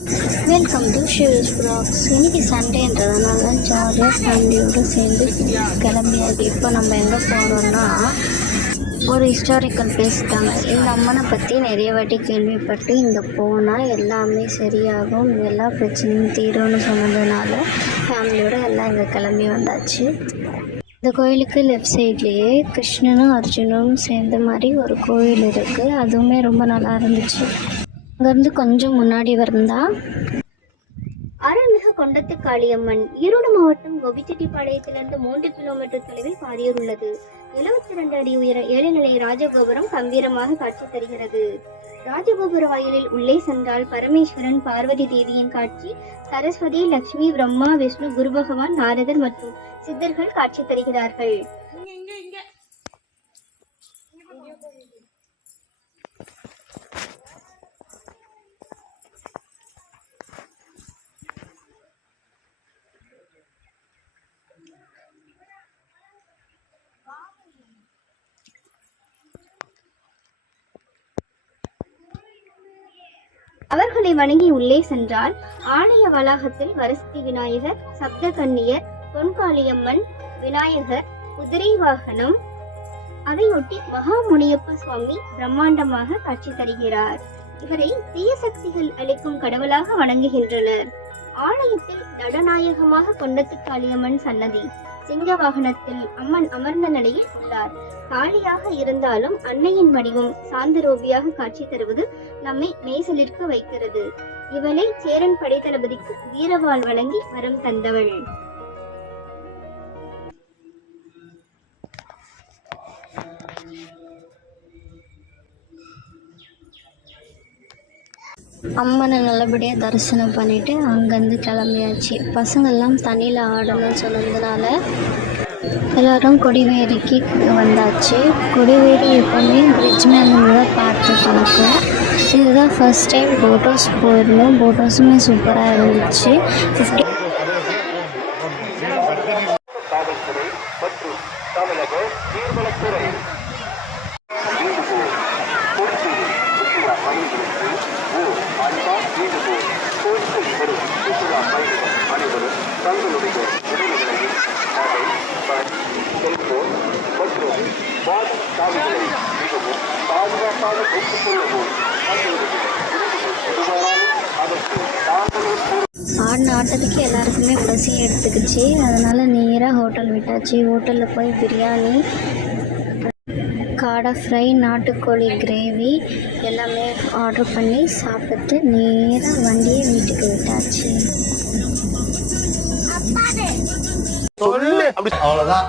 Welcome to ஷிவ்ஸ் blocks. இன்றைக்கி சண்டேன்றதுனால ஜாலியாக ஃபேமிலியோடு சேர்ந்து கிளம்பியாச்சு. இப்போ நம்ம எங்கே போகிறோம்னா ஒரு ஹிஸ்டாரிக்கல் பிளேஸ் தாங்க. இந்த அம்மனை பற்றி நிறைய வாட்டி கேள்விப்பட்டு இங்கே போனால் எல்லாமே சரியாகும், எல்லா பிரச்சனையும் தீரும்னு சொன்னதுனால ஃபேமிலியோடு எல்லாம் இங்கே கிளம்பி வந்தாச்சு. இந்த கோயிலுக்கு லெஃப்ட் சைட்லேயே கிருஷ்ணனும் அர்ஜுனும் சேர்ந்த மாதிரி ஒரு கோயில் இருக்குது. அதுவுமே ரொம்ப நல்லா இருந்துச்சு. அங்கேருந்து கொஞ்சம் முன்னாடி வந்தால் அருள்மிகு கொண்டத்து காளியம்மன் ஈரோடு மாவட்டம் கோபிச்செட்டிப்பாளையத்திலிருந்து 3 கிலோமீட்டர் தொலைவில் பாரியூர் உள்ளது. 72 அடி உயர 7 நிலை ராஜகோபுரம் கம்பீரமாக காட்சி தருகிறது. ராஜகோபுர வாயிலில் உள்ளே சென்றால் பரமேஸ்வரன், பார்வதி தேவியின் காட்சி, சரஸ்வதி, லட்சுமி, பிரம்மா, விஷ்ணு, குரு பகவான், நாரதர் மற்றும் சித்தர்கள் காட்சி தருகிறார்கள். அவர்களை வணங்கி உள்ளே சென்றால் ஆலய வளாகத்தில் வரஸ்தி விநாயகர், சப்த கன்னியர், பொன்காளியம்மன், விநாயகர், குதிரை வாகனம், அதையொட்டி மகா முனியப்ப சுவாமி பிரம்மாண்டமாக காட்சி தருகிறார். இவரை தீய சக்திகள் அளிக்கும் கடவுளாக வணங்குகின்றனர். ஆலயத்தில் நடநாயகமாக கொண்டத்து காளியம்மன் சன்னதி. சிங்க வாகனத்தில் அம்மன் அமர்ந்த நிலையில் உள்ளார். காளியாக இருந்தாலும் அன்னையின் வடிவம் சாந்தரூபியாக காட்சி தருவது நம்மை மெய்சிலிர்க்க வைக்கிறது. இவளை சேரன் படை தளபதிக்கு வீரவாள் வழங்கி வரம் தந்தவள். அம்மனை நல்லபடியாக தரிசனம் பண்ணிவிட்டு அங்கேருந்து கிளம்பியாச்சு. பசங்கள்லாம் தண்ணியில் ஆடணும்னு சொன்னதுனால எல்லோரும் கொடிவேரிக்கு வந்தாச்சு. கொடிவேரி எப்போவுமே பிரிட்ஜ் மேலே தான் பார்த்து பழக்கம். இதுதான் ஃபர்ஸ்ட் டைம் போட் ஹவுஸ் போயிருந்தோம். போட் ஹவுஸுமே சூப்பராக இருந்துச்சு. 50 ஆடின ஆட்டத்துக்கு எல்லாருக்குமே பசி எடுத்துக்கிச்சு. அதனால் நேராக ஹோட்டல் விட்டாச்சு. ஹோட்டலில் போய் பிரியாணி, காடை ஃப்ரை, நாட்டுக்கோழி கிரேவி எல்லாமே ஆர்டர் பண்ணி சாப்பிட்டு நேராக வண்டியை வீட்டுக்கு விட்டாச்சு. அவ்வளோதான்.